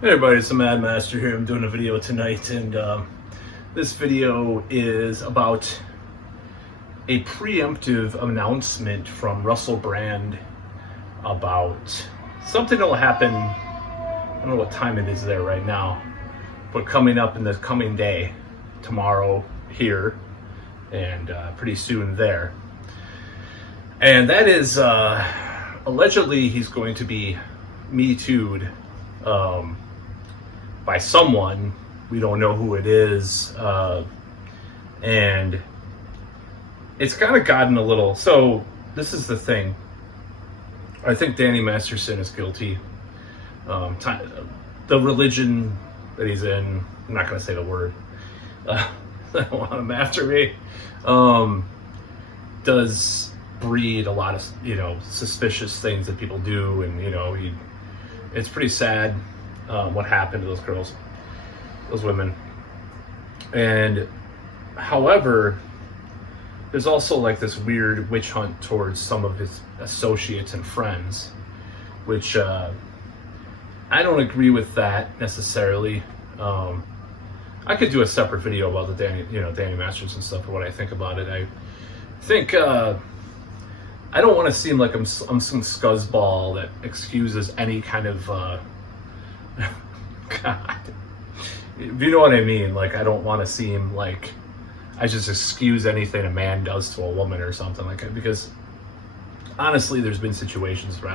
Hey everybody, it's the Mad Master here. I'm doing a video tonight, and this video is about a preemptive announcement from Russell Brand about something that will happen. I don't know what time it is there right now, but coming up in the coming day, tomorrow here, and pretty soon there. And that is allegedly he's going to be Me Too'd by someone. We don't know who it is, and it's kind of gotten a little. So this is the thing. I think Danny Masterson is guilty. The religion that he's in, I'm not going to say the word. I don't want him after me. Does breed a lot of suspicious things that people do, and it's pretty sad what happened to those girls, those women. And however, there's also like this weird witch hunt towards some of his associates and friends, which I don't agree with that necessarily. I could do a separate video about the Danny Masters and stuff, or what I think about it. I think I don't want to seem like I'm some scuzzball that excuses any kind of God, if you know what I mean. Like, I don't want to seem like I just excuse anything a man does to a woman or something like that, because honestly, there's been situations where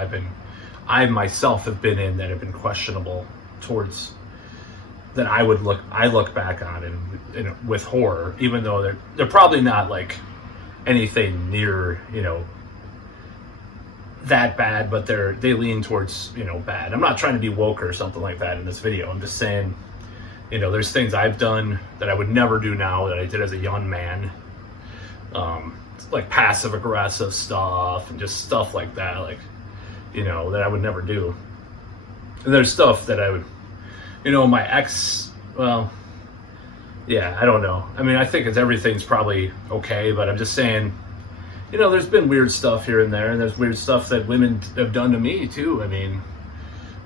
I myself have been in that have been questionable towards, that I look back on and with horror, even though they're probably not like anything near that bad, but they lean towards bad. I'm not trying to be woke or something like that in this video. I'm just saying, there's things I've done that I would never do now that I did as a young man, like passive aggressive stuff and just stuff like that, like that I would never do. And there's stuff that I would, my ex, well, yeah, I don't know. I mean, I think everything's probably okay, but I'm just saying, there's been weird stuff here and there, and there's weird stuff that women have done to me too. I mean,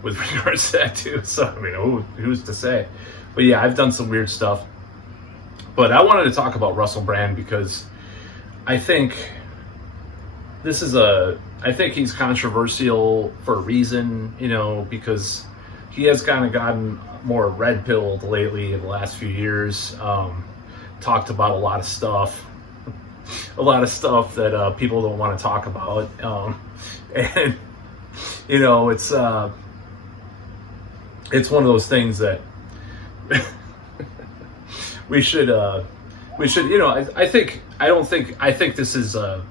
with regards to that too. So, I mean, who's to say? But yeah, I've done some weird stuff. But I wanted to talk about Russell Brand because I think I think he's controversial for a reason, because he has kind of gotten more red-pilled lately in the last few years. Talked about a lot of stuff that people don't want to talk about, and it's one of those things that we should I think this is a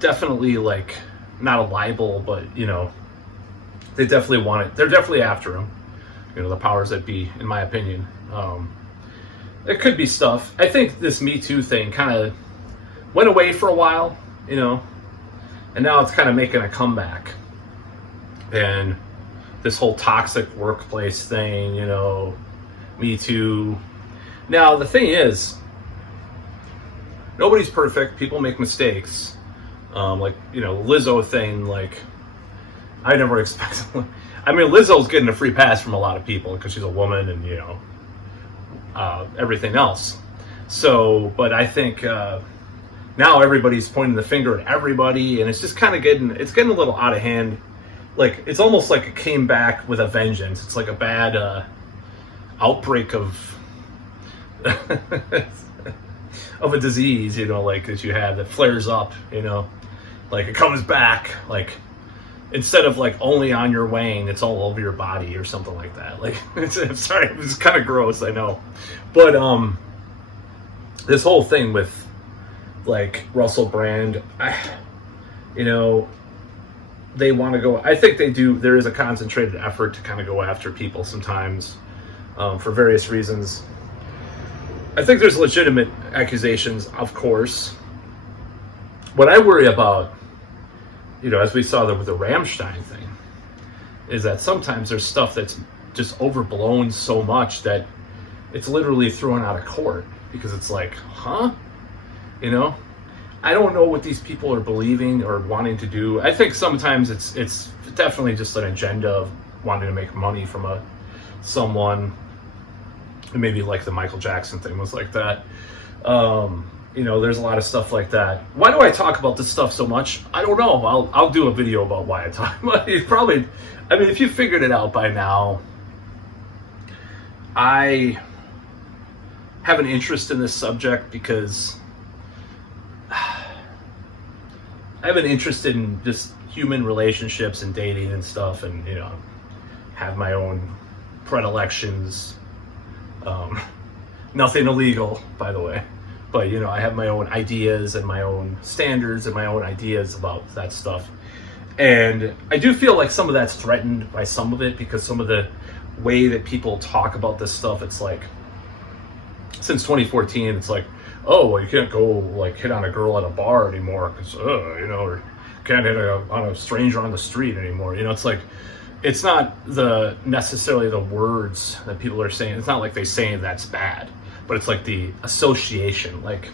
definitely, like, not a libel, but they definitely want it. They're definitely after him, the powers that be, in my opinion. It could be stuff. I think this Me Too thing kind of went away for a while, and now it's kind of making a comeback. And this whole toxic workplace thing, Me Too. Now, the thing is, nobody's perfect. People make mistakes. Like, Lizzo thing, like, I never expected. I mean, Lizzo's getting a free pass from a lot of people because she's a woman and, everything else. So, but I think now everybody's pointing the finger at everybody, and it's just kind of getting a little out of hand. Like, it's almost like it came back with a vengeance. It's like a bad outbreak of of a disease, like that you have that flares up, like it comes back, like, instead of like only on your wang, it's all over your body or something like that. Like, sorry, it's kind of gross, I know, but this whole thing with like Russell Brand, they want to go. I think they do. There is a concentrated effort to kind of go after people sometimes, for various reasons. I think there's legitimate accusations, of course. What I worry about, as we saw with the Rammstein thing, is that sometimes there's stuff that's just overblown so much that it's literally thrown out of court, because it's like, huh? I don't know what these people are believing or wanting to do. I think sometimes it's definitely just an agenda of wanting to make money from someone. Maybe like the Michael Jackson thing was like that. There's a lot of stuff like that. Why do I talk about this stuff so much? I don't know. I'll do a video about why I talk about it. If you figured it out by now, I have an interest in this subject because I have an interest in just human relationships and dating and stuff, and have my own predilections. Nothing illegal, by the way, but I have my own ideas and my own standards and my own ideas about that stuff. And I do feel like some of that's threatened by some of it, because some of the way that people talk about this stuff, it's like, since 2014, it's like, oh, well, you can't go like hit on a girl at a bar anymore because or can't hit on a stranger on the street anymore. It's like, it's not necessarily the words that people are saying. It's not like they saying that's bad, but it's like the association. Like,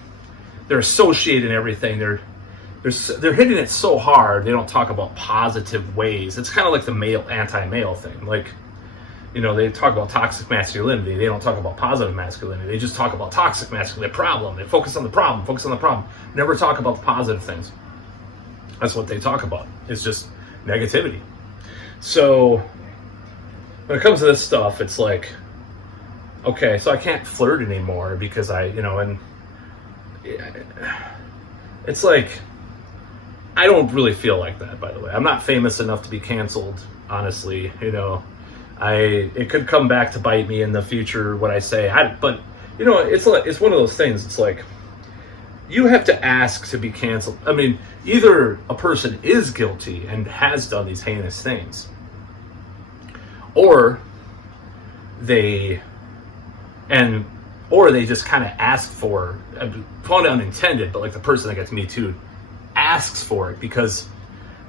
they're associating everything. They're hitting it so hard. They don't talk about positive ways. It's kind of like the male anti-male thing. Like, they talk about toxic masculinity. They don't talk about positive masculinity. They just talk about toxic masculinity, problem. They focus on the problem. Never talk about the positive things. That's what they talk about. It's just negativity. So when it comes to this stuff, it's like, okay, so I can't flirt anymore because and it's like, I don't really feel like that, by the way. I'm not famous enough to be canceled, honestly. It could come back to bite me in the future, what I say. But it's one of those things. It's like, you have to ask to be canceled. Either a person is guilty and has done these heinous things, or they just kind of ask for, pun unintended, but like the person that gets Me Too asks for it because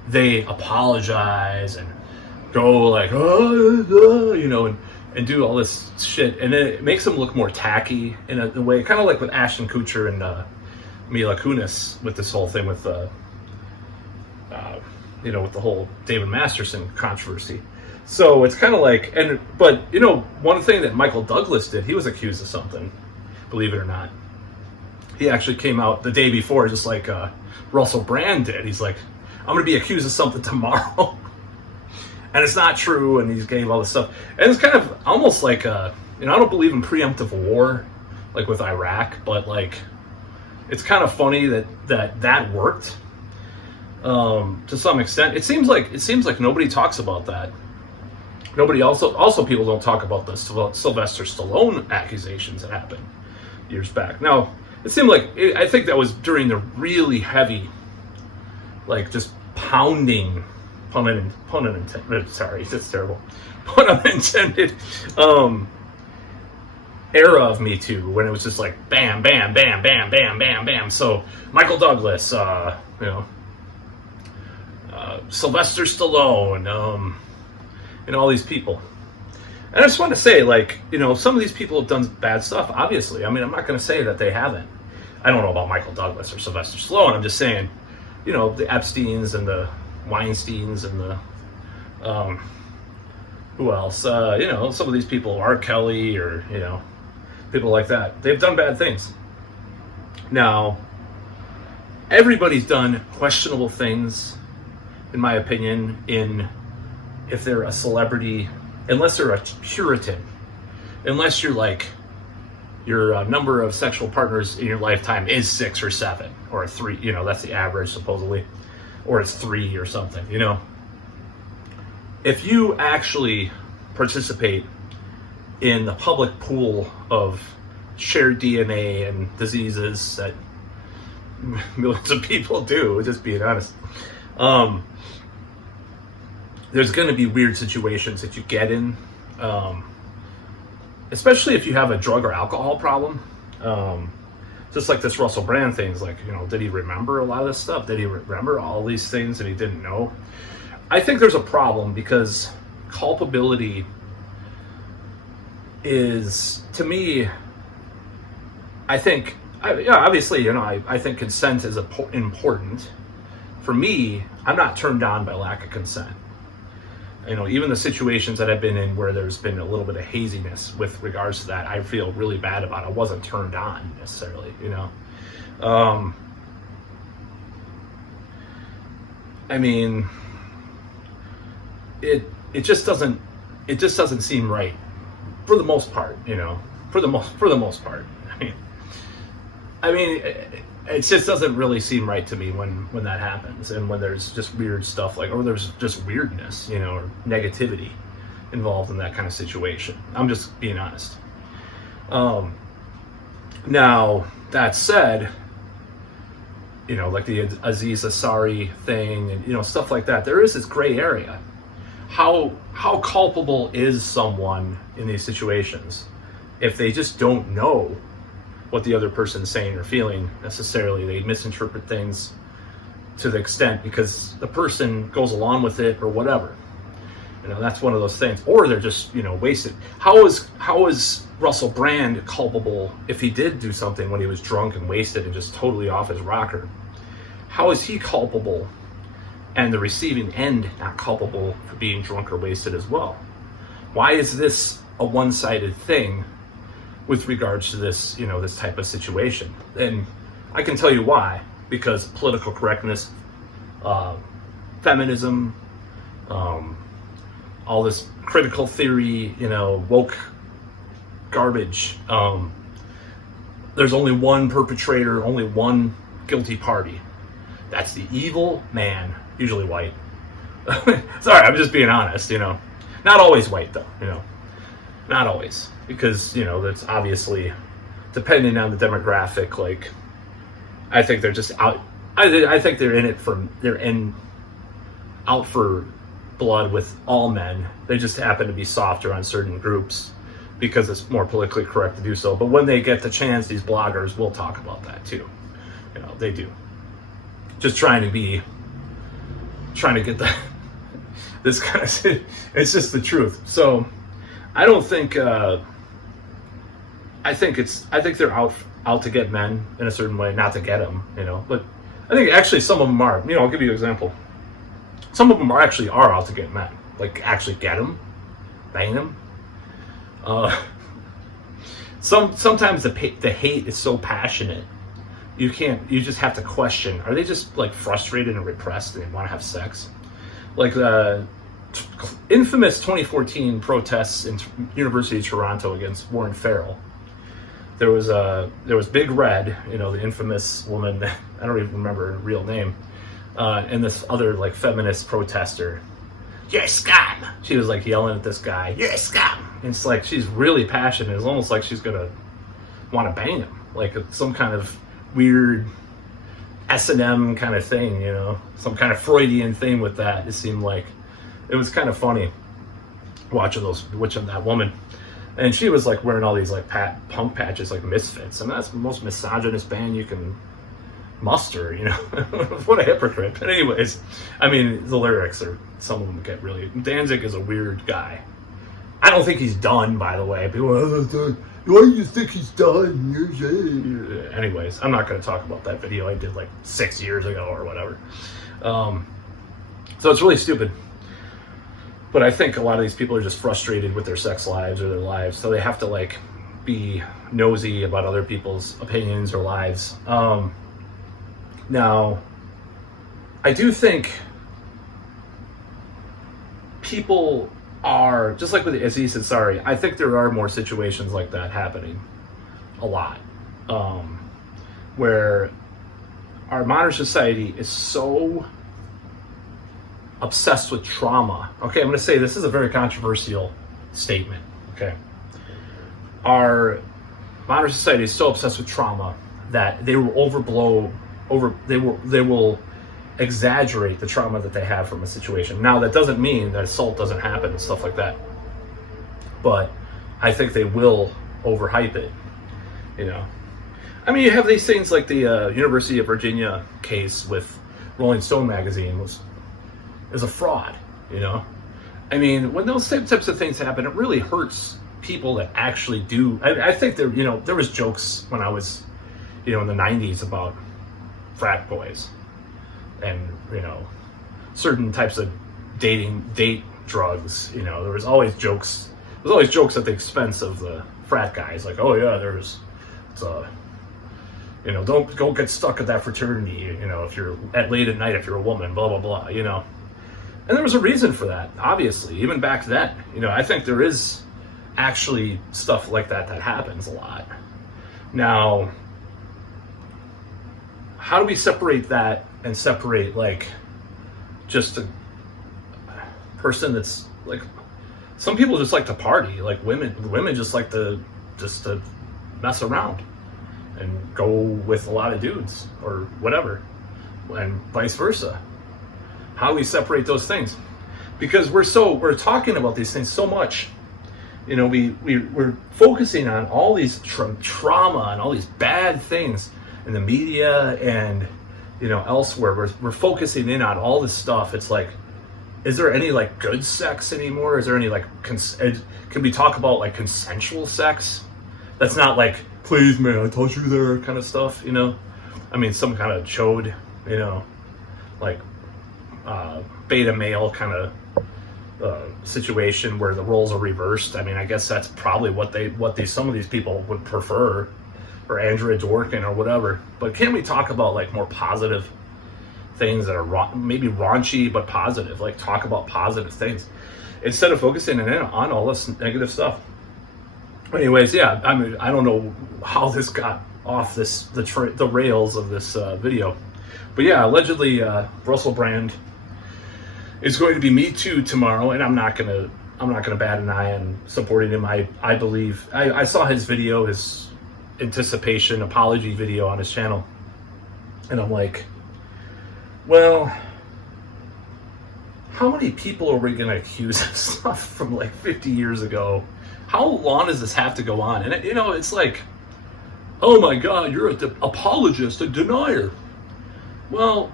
they apologize and go like, and do all this shit, and then it makes them look more tacky in a way, kind of like with Ashton Kutcher and Mila Kunis with this whole thing with with the whole David Masterson controversy. So it's kind of like, but one thing that Michael Douglas did, he was accused of something, believe it or not. He actually came out the day before, just like Russell Brand did. He's like, I'm going to be accused of something tomorrow. And it's not true, and he gave all this stuff. And it's kind of almost like, I don't believe in preemptive war, like with Iraq, but like, it's kind of funny that worked to some extent. It seems like nobody talks about that. Nobody also people don't talk about the Sylvester Stallone accusations that happened years back. Now, it seemed like, I think that was during the really heavy, like just pounding, pun unintended, sorry, that's terrible, pun unintended, era of Me Too, when it was just like bam, bam, bam, bam, bam, bam, bam. So Michael Douglas, Sylvester Stallone, all these people. And I just want to say, like, some of these people have done bad stuff, obviously. I'm not going to say that they haven't. I don't know about Michael Douglas or Sylvester Stallone. I'm just saying, the Epsteins and the Weinsteins and the, who else? Some of these people, R. Kelly or, people like that. They've done bad things. Now, everybody's done questionable things, in my opinion, if they're a celebrity, unless they're a Puritan, unless you're like, your number of sexual partners in your lifetime is 6 or 7 or 3, that's the average supposedly, or it's 3 or something, If you actually participate in the public pool of shared DNA and diseases that millions of people do, just being honest, there's going to be weird situations that you get in, especially if you have a drug or alcohol problem. Just like this Russell Brand thing, like, did he remember a lot of this stuff? Did he remember all these things that he didn't know? I think there's a problem because culpability is, to me, I think yeah, obviously, I think consent is important. For me, I'm not turned on by lack of consent. Even the situations that I've been in where there's been a little bit of haziness with regards to that, I feel really bad about. I wasn't turned on necessarily, I mean, it just doesn't seem right for the most part, for the most part. It just doesn't really seem right to me when that happens, and when there's just weird stuff or there's just weirdness, or negativity involved in that kind of situation. I'm just being honest. Now that said, like the Aziz Ansari thing and stuff like that, there is this gray area. How culpable is someone in these situations if they just don't know what the other person's saying or feeling necessarily? They misinterpret things to the extent because the person goes along with it or whatever. That's one of those things. Or they're just, wasted. How is Russell Brand culpable if he did do something when he was drunk and wasted and just totally off his rocker? How is he culpable and the receiving end not culpable for being drunk or wasted as well? Why is this a one-sided thing with regards to this, this type of situation? And I can tell you why. Because political correctness, feminism, all this critical theory, woke garbage. There's only one perpetrator, only one guilty party. That's the evil man, usually white. Sorry, I'm just being honest, Not always white, though, Not always. Because, that's obviously, depending on the demographic, I think they're just out. I think they're out for blood with all men. They just happen to be softer on certain groups because it's more politically correct to do so. But when they get the chance, these bloggers will talk about that too. They do. Just trying to get this kind of, it's just the truth. So I don't think, I think they're out to get men in a certain way, not to get them, but I think actually some of them are, I'll give you an example. Some of them are out to get men, actually get them, bang them. Sometimes the hate is so passionate, you just have to question, are they just frustrated and repressed and they want to have sex? The infamous 2014 protests in University of Toronto against Warren Farrell. There was Big Red, the infamous woman, I don't even remember her real name, and this other feminist protester. You're a scum! She was yelling at this guy, you're a scum! And it's she's really passionate. It's almost like she's gonna want to bang him, some kind of weird S&M kind of thing, some kind of Freudian thing with that. It seemed like it was kind of funny watching that woman. And she was wearing all these punk patches Misfits, and that's the most misogynist band you can muster, What a hypocrite. But anyways, the lyrics some of them get really. Danzig is a weird guy. I don't think he's done, by the way. People, why do you think he's done? Anyways, I'm not going to talk about that video I did 6 years ago or whatever. So it's really stupid. But I think a lot of these people are just frustrated with their sex lives or their lives, so they have to be nosy about other people's opinions or lives. Now, I do think people are, just like with Aziz Ansari, I think there are more situations like that happening a lot, where our modern society is so obsessed with trauma. Okay, I'm going to say this is a very controversial statement. Okay, our modern society is so obsessed with trauma that they will they will exaggerate the trauma that they have from a situation. Now, that doesn't mean that assault doesn't happen and stuff like that, but I think they will overhype it. You have these things like the University of Virginia case with Rolling Stone magazine is a fraud, when those types of things happen, it really hurts people that actually do. I think there was jokes when I was in the 90s about frat boys and, certain types of date drugs. There was always jokes. There's always jokes at the expense of the frat guys. Like, oh yeah, don't get stuck at that fraternity, if you're at late at night, if you're a woman, blah, blah, blah, And there was a reason for that, obviously, even back then. I think there is actually stuff like that happens a lot. Now, how do we separate that and separate, like, just a person that's, like, some people just like to party, like women just like to mess around and go with a lot of dudes or whatever, and vice versa. How do we separate those things? Because we're talking about these things so much. We're focusing on all these trauma and all these bad things in the media and elsewhere. We're focusing in on all this stuff. It's like, is there any like good sex anymore? Is there any like can we talk about like consensual sex? That's not like, please man, I touch you there kind of stuff. I mean, some kind of chode, like beta male kind of situation where the roles are reversed. I mean, I guess that's probably what some of these people would prefer, or androids working or whatever. But can we talk about like more positive things that are maybe raunchy but positive? Like, talk about positive things instead of focusing on all this negative stuff. Anyways, yeah, I mean, I don't know how this got off the rails of this video, but yeah, allegedly Russell Brand is going to be Me Too tomorrow, and I'm not gonna bat an eye on supporting him. I believe I saw his video, his anticipation apology video on his channel, and I'm like, well, how many people are we gonna accuse of stuff from like 50 years ago? How long does this have to go on? And it's like, oh my God, you're an apologist, a denier. Well,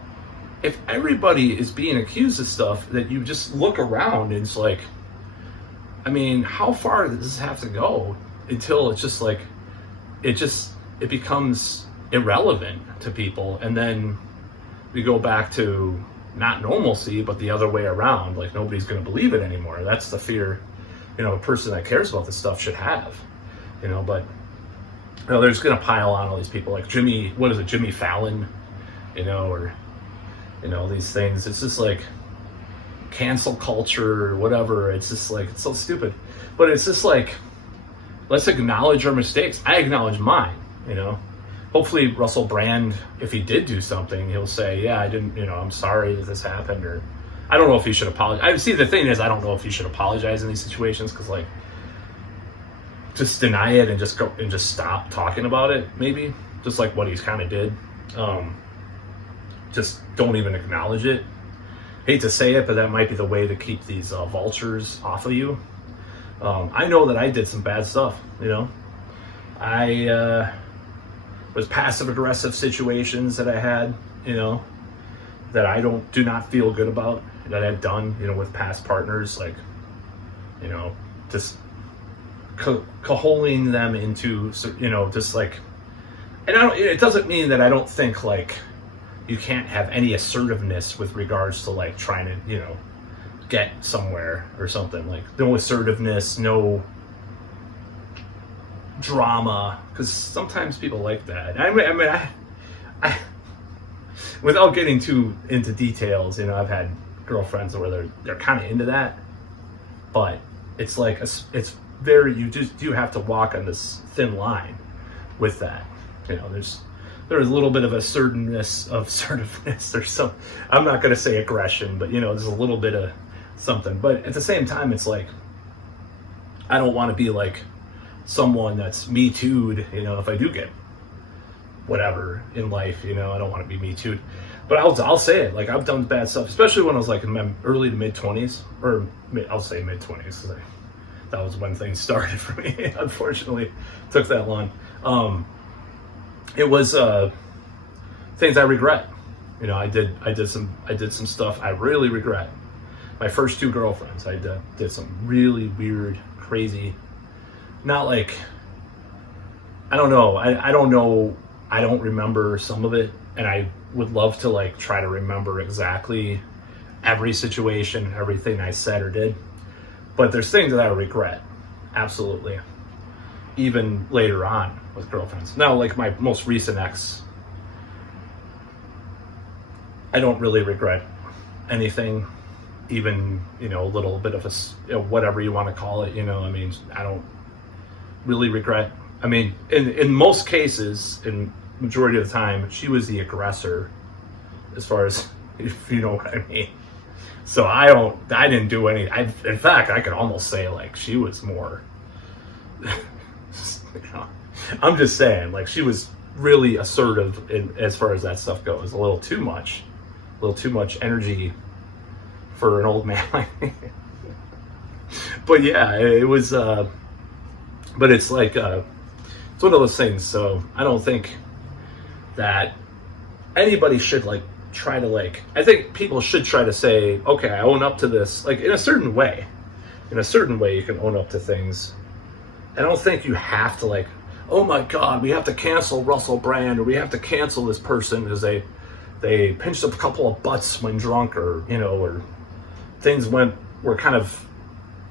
if everybody is being accused of stuff, that you just look around and it's like, I mean, how far does this have to go until it's just like, it becomes irrelevant to people, and then we go back to not normalcy, but the other way around. Like, nobody's going to believe it anymore. That's the fear, a person that cares about this stuff should have, but they're just going to pile on all these people like Jimmy Fallon, or, these things. It's just like cancel culture or whatever. It's just like, it's so stupid, but it's just like, let's acknowledge our mistakes. I acknowledge mine, Hopefully Russell Brand, if he did do something, he'll say, yeah, I didn't, I'm sorry that this happened, or I don't know if he should apologize. The thing is, I don't know if he should apologize in these situations, because like, just deny it and just stop talking about it, maybe, just like what he's kind of did. Just don't even acknowledge it. Hate to say it, but that might be the way to keep these vultures off of you. I know that I did some bad stuff, I was passive aggressive situations that I had, that I do not feel good about, that I've done, with past partners, like, just cajoling them into, just like, and it doesn't mean that I don't think like you can't have any assertiveness with regards to like trying to, get somewhere or something. Like, no assertiveness, no drama, because sometimes people like that. I mean, I without getting too into details, I've had girlfriends where they're kind of into that, but it's like it's very, you have to walk on this thin line with that. There's a little bit of assertiveness. There's some, I'm not going to say aggression, but there's a little bit of something. But at the same time, it's like, I don't want to be like someone that's Me Too'd, if I do get whatever in life, I don't want to be Me Too'd. But I'll say it, like, I've done bad stuff, especially when I was like in my early to mid 20s, or I'll say mid 20s, because that was when things started for me. Unfortunately, it took that long. It was things I regret. I did some stuff I really regret. My first two girlfriends, I did some really weird, crazy, not like, I don't know. I don't know I don't remember some of it, and I would love to like try to remember exactly every situation, everything I said or did. But there's things that I regret, absolutely. Even later on with girlfriends. Now, like my most recent ex, I don't really regret anything, even, you know, a little bit of a, you know, whatever you want to call it, you know, I mean, I don't really regret. I mean, in most cases, in majority of the time, she was the aggressor, as far as, if you know what I mean. So I didn't do any, in fact, I could almost say like she was more, you know, I'm just saying, like she was really assertive as far as that stuff goes, a little too much energy for an old man like me. But yeah, it was, but it's like, it's one of those things. So I don't think that anybody should like try to like, I think people should try to say, okay, I own up to this, like in a certain way you can own up to things. I don't think you have to like, oh my God, we have to cancel Russell Brand, or we have to cancel this person because they pinched a couple of butts when drunk, or, you know, or things were kind of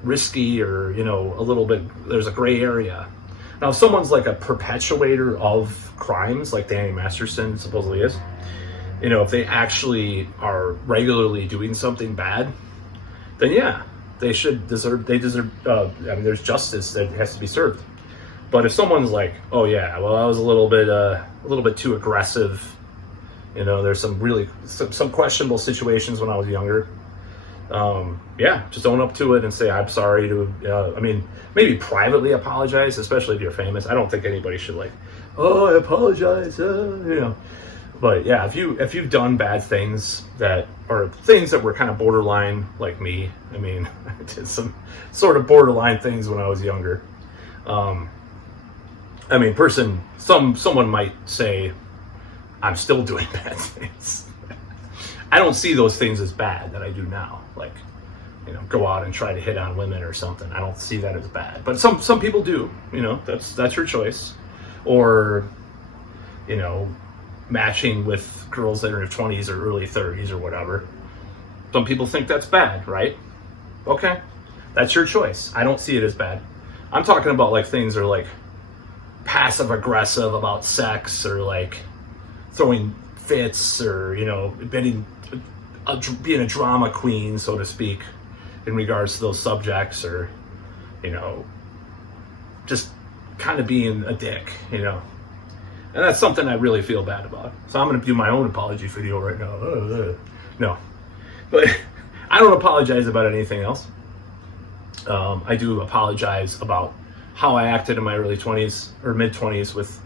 risky, or, you know, a little bit, there's a gray area. Now, if someone's like a perpetuator of crimes, like Danny Masterson supposedly is, you know, if they actually are regularly doing something bad, then yeah, they deserve, I mean, there's justice that has to be served. But if someone's like, oh yeah, well, I was a little bit too aggressive, you know, there's some questionable situations when I was younger, yeah, just own up to it and say, I'm sorry to, I mean, maybe privately apologize, especially if you're famous. I don't think anybody should like, oh, I apologize, you know. But yeah, if you've done bad things that were kind of borderline, like me, I mean, I did some sort of borderline things when I was younger. I mean, someone might say, I'm still doing bad things. I don't see those things as bad that I do now. Like, you know, go out and try to hit on women or something. I don't see that as bad. But some people do, you know, that's your choice. Or, you know, matching with girls that are in their 20s or early 30s or whatever. Some people think that's bad, right? Okay, that's your choice. I don't see it as bad. I'm talking about like things that are like passive aggressive about sex, or like throwing fits, or, you know, being a drama queen, so to speak, in regards to those subjects, or, you know, just kind of being a dick, you know. And that's something I really feel bad about. So I'm going to do my own apology video right now. No, but I don't apologize about anything else. I do apologize about how I acted in my early 20s or mid 20s with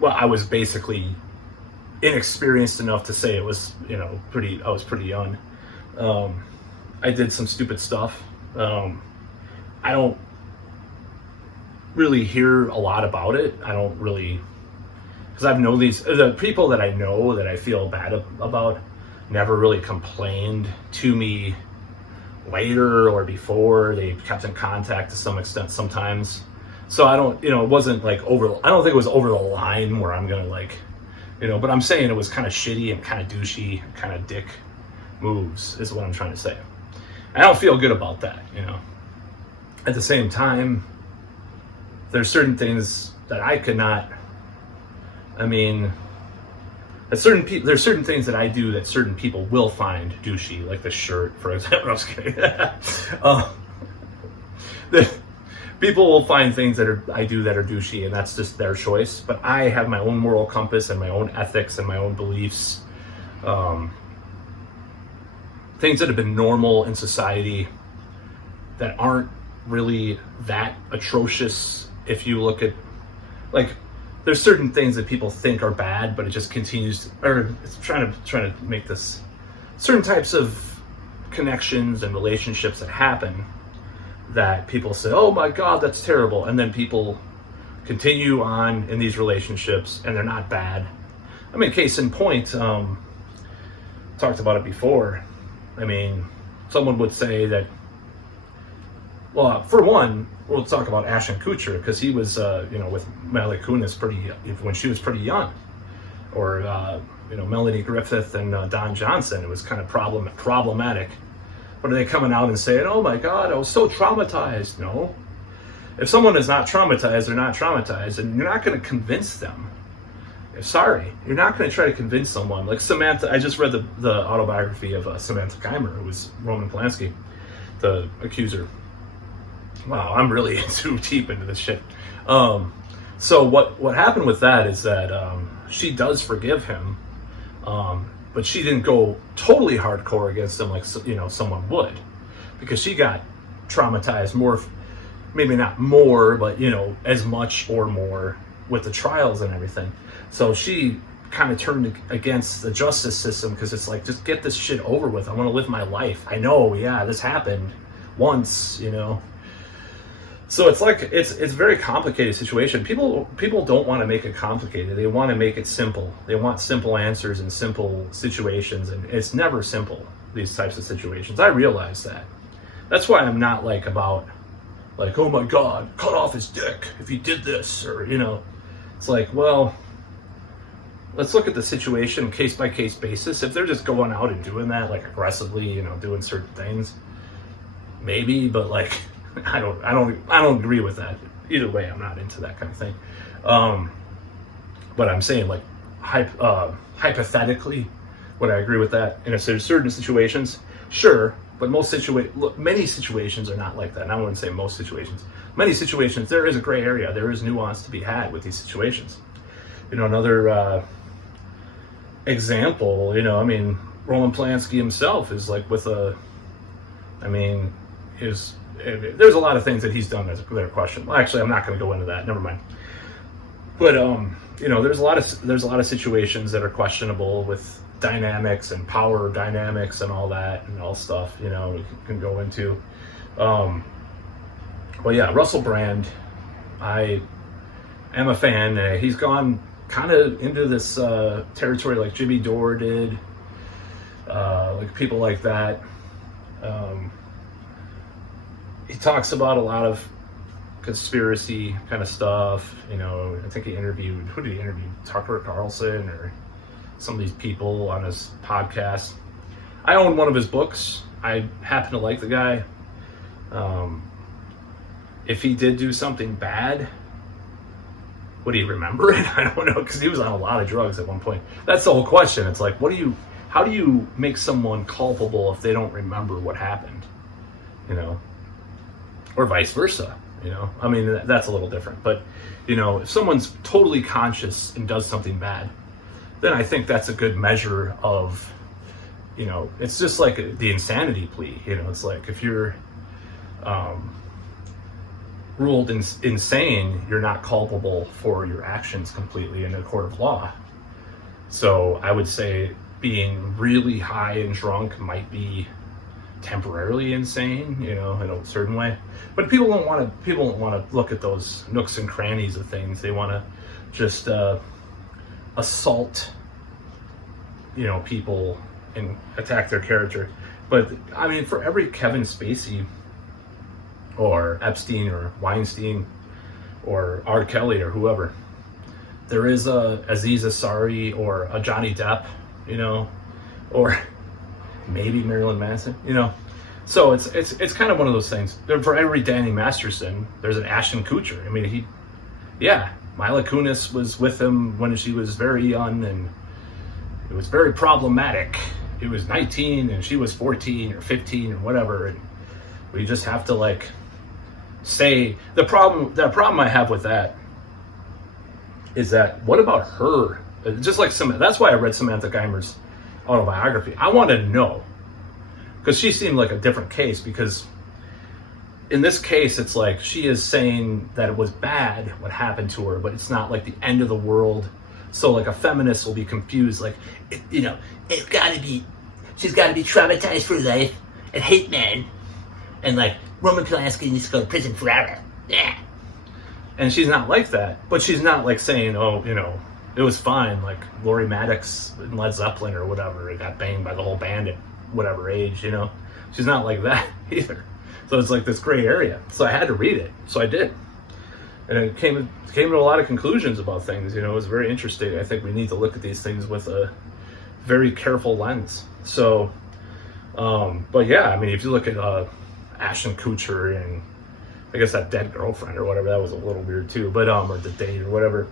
well, I was basically inexperienced enough to say it was, you know, I was pretty young. I did some stupid stuff. I don't really hear a lot about it. I don't really, because I've known the people that I know that I feel bad about never really complained to me later or before. They kept in contact to some extent sometimes. So I don't, you know, it wasn't like I don't think it was over the line where I'm gonna like, you know, but I'm saying it was kind of shitty and kind of douchey, kind of dick moves is what I'm trying to say. I don't feel good about that, you know. At the same time, there's certain things that I could not, I mean, there's certain things that I do that certain people will find douchey, like the shirt, for example. I was kidding. People will find things that I do that are douchey, and that's just their choice. But I have my own moral compass and my own ethics and my own beliefs. Things that have been normal in society that aren't really that atrocious. If you look at, like, there's certain things that people think are bad, but it just continues to, or it's trying to make this, certain types of connections and relationships that happen that people say, oh my God, that's terrible. And then people continue on in these relationships and they're not bad. I mean, case in point, talked about it before. I mean, someone would say that Well, for one, we'll talk about Ashton Kutcher because he was, with Mila Kunis when she was pretty young, or Melanie Griffith and Don Johnson. It was kind of problematic. But are they coming out and saying, "Oh my God, I was so traumatized"? No. If someone is not traumatized, they're not traumatized, and you're not going to convince them. Sorry, you're not going to try to convince someone. Like Samantha, I just read the autobiography of Samantha Keimer, who was Roman Polanski, the accuser. Wow, I'm really too deep into this shit. So what happened with that is that she does forgive him, but she didn't go totally hardcore against him like someone would, because she got traumatized more, maybe not more, but as much or more with the trials and everything. So she kind of turned against the justice system because it's like, just get this shit over with. I want to live my life. I know, yeah, this happened once, So it's like it's a very complicated situation. People don't want to make it complicated. They want to make it simple. They want simple answers in simple situations, and it's never simple, these types of situations. I realize that. That's why I'm not about oh my God, cut off his dick if he did this, or it's like, well, let's look at the situation case by case basis. If they're just going out and doing that aggressively, doing certain things, maybe, but I don't agree with that. Either way, I'm not into that kind of thing. But I'm saying hypothetically, would I agree with that? And if there's certain situations, sure, but many situations are not like that. And I wouldn't say most situations. Many situations, there is a gray area. There is nuance to be had with these situations. Another example, Roman Polanski himself is there's a lot of things that he's done that are questionable. Well, actually, I'm not going to go into that. Never mind. But there's a lot of situations that are questionable with dynamics and power dynamics and all that and all stuff. We can go into. Well, yeah, Russell Brand, I am a fan. He's gone kind of into this territory like Jimmy Dore did, people like that. He talks about a lot of conspiracy kind of stuff. I think who did he interview? Tucker Carlson or some of these people on his podcast. I own one of his books. I happen to like the guy. If he did do something bad, would he remember it? I don't know, because he was on a lot of drugs at one point. That's the whole question. It's like, how do you make someone culpable if they don't remember what happened? Or vice versa, that's a little different. But, if someone's totally conscious and does something bad, then I think that's a good measure of, it's just like the insanity plea. It's like if you're ruled insane, you're not culpable for your actions completely in a court of law. So I would say being really high and drunk might be temporarily insane, in a certain way. But people don't want to look at those nooks and crannies of things. They want to just assault, people and attack their character. But for every Kevin Spacey or Epstein or Weinstein or R. Kelly or whoever, there is a Aziz Ansari or a Johnny Depp, or maybe Marilyn Manson, So it's kind of one of those things. For every Danny Masterson, there's an Ashton Kutcher. Mila Kunis was with him when she was very young, and it was very problematic. He was 19 and she was 14 or 15 or whatever, and we just have to say the problem I have with that is that what about her? Just like that's why I read Samantha Keimer's autobiography. I want to know, because she seemed like a different case, because in this case it's like she is saying that it was bad what happened to her, but it's not like the end of the world. So a feminist will be confused, it's gotta be, she's gotta be traumatized for life and hate men, and Roman Polanski needs to go to prison forever. Yeah. And she's not like that, but she's not saying, it was fine, Laurie Maddox and Led Zeppelin or whatever, it got banged by the whole band at whatever age, She's not like that either. So it's like this gray area. So I had to read it. So I did. And it came to a lot of conclusions about things. You know, it was very interesting. I think we need to look at these things with a very careful lens. So, but yeah, I mean, if you look at Ashton Kutcher and I guess that dead girlfriend or whatever, that was a little weird too. But or the date or whatever.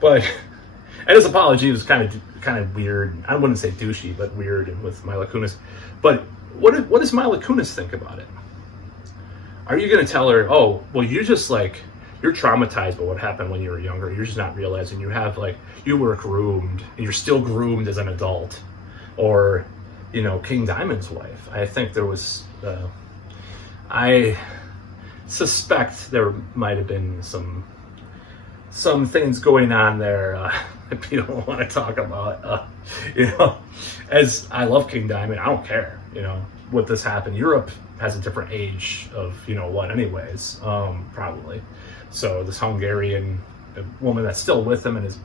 But and his apology was kind of weird. I wouldn't say douchey, but weird with Mila Kunis. But what does Mila Kunis think about it? Are you going to tell her, oh, well, you're traumatized by what happened when you were younger. You're just not realizing you were groomed and you're still groomed as an adult. Or, you know, King Diamond's wife. I think there was, I suspect there might have been some things going on there that people don't want to talk about. You know, as I love King Diamond, I don't care, you know, what this happened. Europe has a different age of, you know what, anyways, probably. So this Hungarian woman that's still with him and is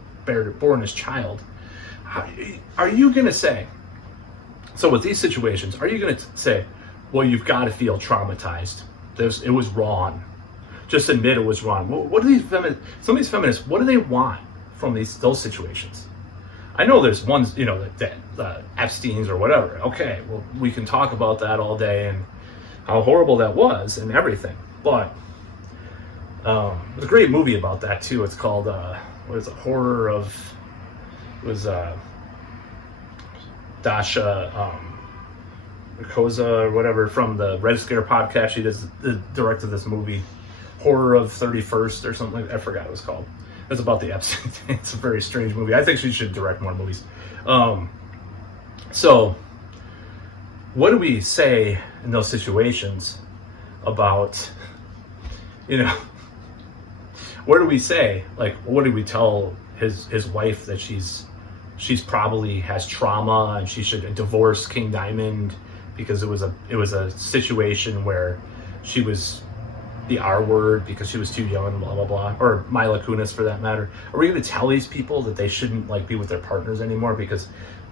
born his child. Are you going to say, so with these situations, are you going to say, well, you've got to feel traumatized. It was wrong. Just admit it was wrong. What do some of these feminists, what do they want from those situations? I know there's ones, you know, that Epstein's or whatever. Okay, well, we can talk about that all day and how horrible that was and everything. But there's a great movie about that too. It's called what is it? It was Dasha Koza or whatever from the Red Scare podcast. She directed this movie, Horror of 31st or something like that. I forgot what it was called. It's about the Epstein thing. It's a very strange movie. I think she should direct more movies. So what do we say in those situations about, you know, what do we say? Like, what do we tell his wife that she's probably has trauma and she should divorce King Diamond because it was a situation where she was the R word because she was too young, blah blah blah, or Mila Kunis for that matter? Are we going to tell these people that they shouldn't be with their partners anymore because,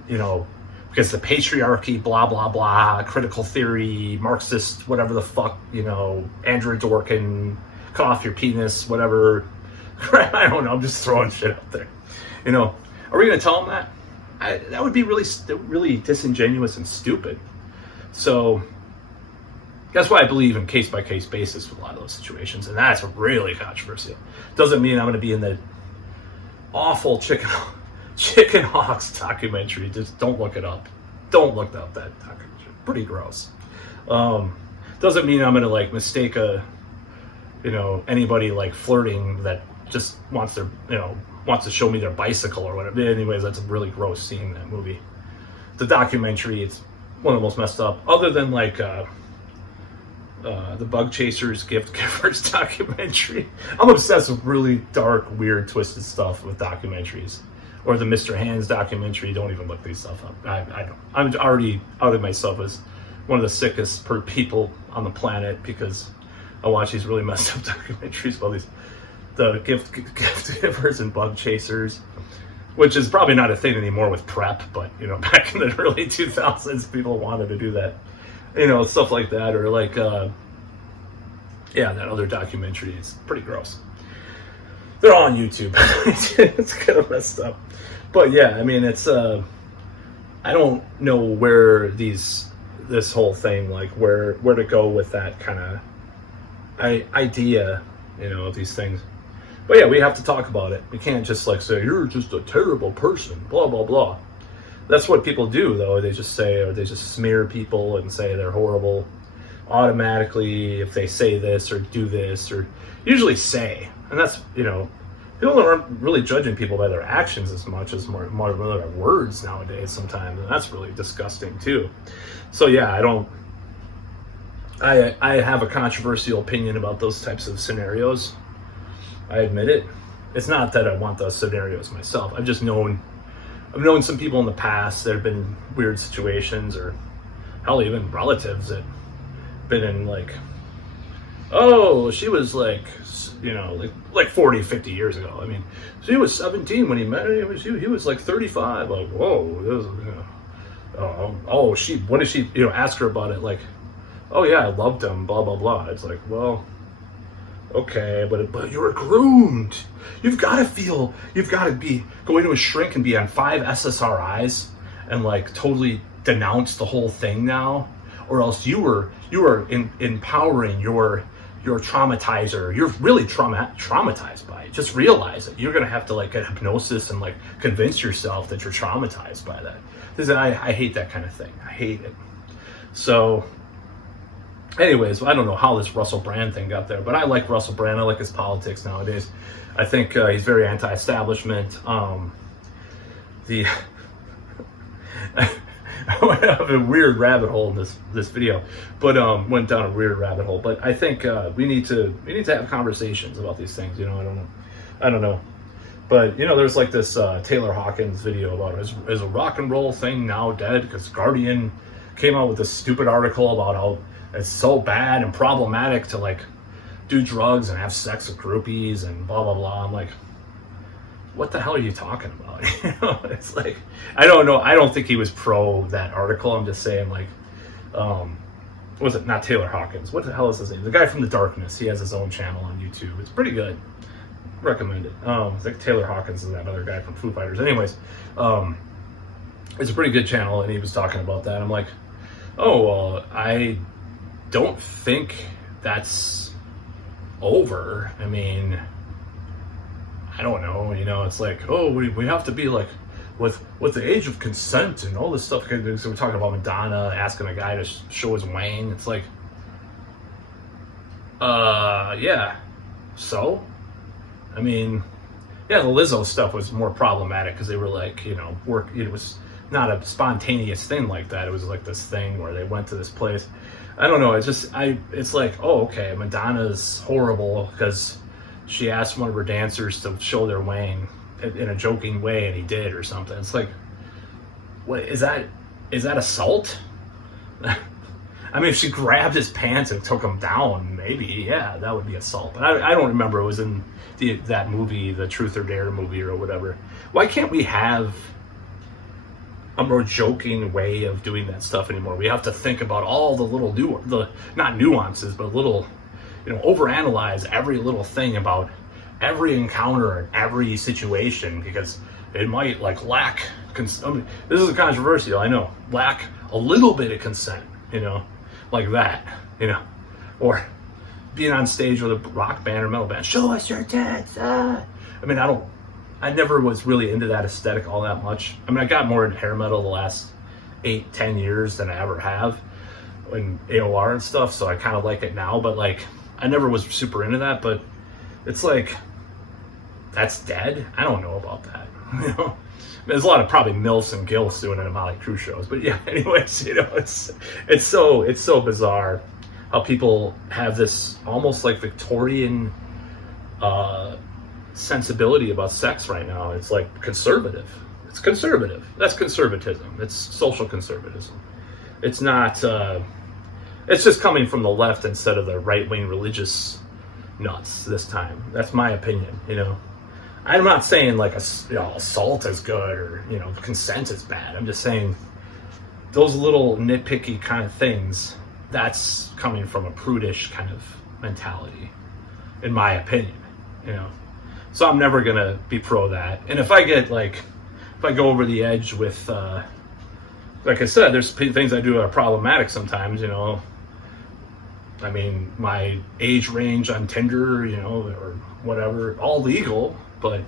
you know, because the patriarchy, blah blah blah, critical theory, Marxist, whatever the fuck, you know, Andrew Dworkin, cut off your penis, whatever. I don't know. I'm just throwing shit out there. You know, are we going to tell them that? That would be really disingenuous and stupid. So that's why I believe in case-by-case basis with a lot of those situations, and that's really controversial. Doesn't mean I'm going to be in the awful Chicken Hawks documentary. Just don't look it up. Don't look up that documentary. Pretty gross. Doesn't mean I'm going to mistake anybody flirting that just wants to show me their bicycle or whatever. Anyways, that's really gross seeing that movie. The documentary, it's one of the most messed up, other than the Bug Chasers Gift Givers documentary. I'm obsessed with really dark, weird, twisted stuff with documentaries. Or the Mr. Hands documentary. Don't even look these stuff up. I don't. I'm already outed myself as one of the sickest people on the planet because I watch these really messed up documentaries about the gift givers and bug chasers, which is probably not a thing anymore with PrEP, but back in the early 2000s, people wanted to do that. Stuff like that, or that other documentary. It's pretty gross. They're all on YouTube. It's kind of messed up. But yeah, I mean, it's, I don't know where this whole thing, where to go with that kind of idea, of these things. But yeah, we have to talk about it. We can't just say, you're just a terrible person, blah, blah, blah. That's what people do, though. They just say, or they just smear people and say they're horrible automatically if they say this or do this, or usually say. And that's, people aren't really judging people by their actions as much as more by their words nowadays sometimes. And that's really disgusting, too. So yeah, I have a controversial opinion about those types of scenarios. I admit it. It's not that I want those scenarios myself. I've known some people in the past that have been in weird situations, or hell, even relatives that been in she was 40, 50 years ago. I mean, she was 17 when he met her. He was 35. Whoa, what did she, ask her about it, oh yeah, I loved him, blah blah blah. It's like, well, okay, but you were groomed. You've got to be going to a shrink and be on 5 SSRIs and like totally denounce the whole thing now, or else you were empowering your traumatizer. You're really traumatized by it. Just realize it. You're gonna have to like get hypnosis and like convince yourself that you're traumatized by that. I hate that kind of thing. I hate it. So anyways, I don't know how this Russell Brand thing got there, but I like Russell Brand. I like his politics nowadays. I think he's very anti-establishment. I went down a weird rabbit hole in this video, but went down a weird rabbit hole. But I think we need to have conversations about these things. You know, I don't know. But you know, there's like this Taylor Hawkins video about is a rock and roll thing now dead? Because Guardian came out with this stupid article about how it's so bad and problematic to like do drugs and have sex with groupies and blah blah blah. I'm like, what the hell are you talking about? You know, it's like, I don't know. I don't think he was pro that article. I'm just saying, like, was it not Taylor Hawkins? What the hell is his name? The guy from The Darkness. He has his own channel on YouTube. It's pretty good. Recommend it. It's like Taylor Hawkins and that other guy from Foo Fighters. Anyways, it's a pretty good channel, and he was talking about that. I'm like, oh, well, I don't think that's over. I mean, I don't know, you know, it's like, oh, we have to be like with the age of consent and all this stuff. So we're talking about Madonna asking a guy to show his wang. It's like, yeah. So, I mean, yeah, the Lizzo stuff was more problematic because they were like, you know, it was not a spontaneous thing like that. It was like this thing where they went to this place. I don't know. It's like, oh, okay, Madonna's horrible because she asked one of her dancers to show their wang in a joking way, and he did, or something. It's like, what is that? Is that assault? I mean, if she grabbed his pants and took him down, maybe, yeah, that would be assault. But I don't remember. It was in that movie, the Truth or Dare movie, or whatever. Why can't we have a more joking way of doing that stuff anymore? We have to think about all the little not nuances, but little, you know, overanalyze every little thing about every encounter and every situation, because it might like lack I mean, this is controversial, I know, lack a little bit of consent, you know, like that, you know, or being on stage with a rock band or metal band, show us your tits. I mean, I never was really into that aesthetic all that much. I mean, I got more into hair metal the last 8-10 years than I ever have in AOR and stuff, so I kind of like it now, but like, I never was super into that. But it's like, that's dead? I don't know about that. You know, there's a lot of probably MILFs and GILFs doing it at Molly Crew shows, but yeah, anyways, you know, it's so bizarre how people have this almost like Victorian sensibility about sex right now. It's like conservative. It's conservative. That's conservatism. It's social conservatism. It's not, it's just coming from the left instead of the right-wing religious nuts this time. That's my opinion, you know. I'm not saying like assault is good or, you know, consent is bad. I'm just saying those little nitpicky kind of things, that's coming from a prudish kind of mentality, in my opinion, you know. So I'm never going to be pro that. And if I go over the edge with, like I said, there's things I do that are problematic sometimes, you know. I mean, my age range on Tinder, you know, or whatever, all legal, but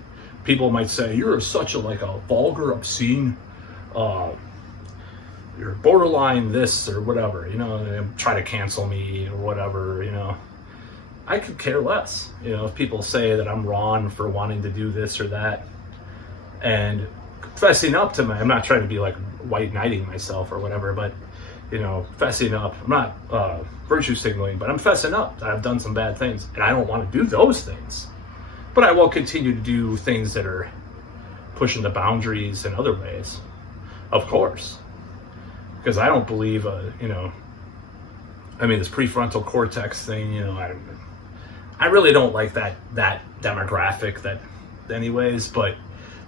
people might say, you're such a vulgar, obscene, you're borderline this or whatever, you know, and try to cancel me or whatever, you know. I could care less, you know, if people say that I'm wrong for wanting to do this or that. And fessing up to I'm not trying to be like white knighting myself or whatever, but, you know, fessing up. I'm not virtue signaling, but I'm fessing up that I've done some bad things, and I don't want to do those things. But I will continue to do things that are pushing the boundaries in other ways, of course. Because I don't believe, you know, I mean, this prefrontal cortex thing, you know, I really don't like that demographic, that anyways, but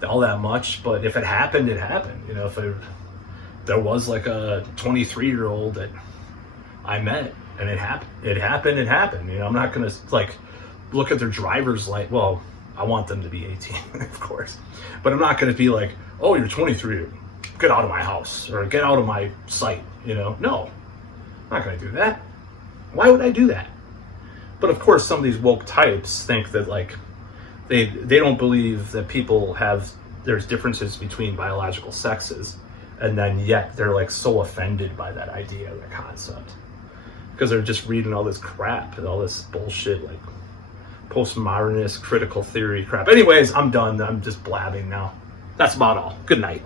all that much. But if it happened, it happened. You know, if there was like a 23-year-old that I met, and it happened. You know, I'm not gonna like look at their driver's license. Well, I want them to be 18, of course, but I'm not gonna be like, oh, you're 23, get out of my house or get out of my sight. You know, no, I'm not gonna do that. Why would I do that? But of course, some of these woke types think that like they don't believe that there's differences between biological sexes, and then yet they're like so offended by that idea, that concept, because they're just reading all this crap and all this bullshit, like postmodernist critical theory crap. Anyways, I'm done. I'm just blabbing now. That's about all. Good night.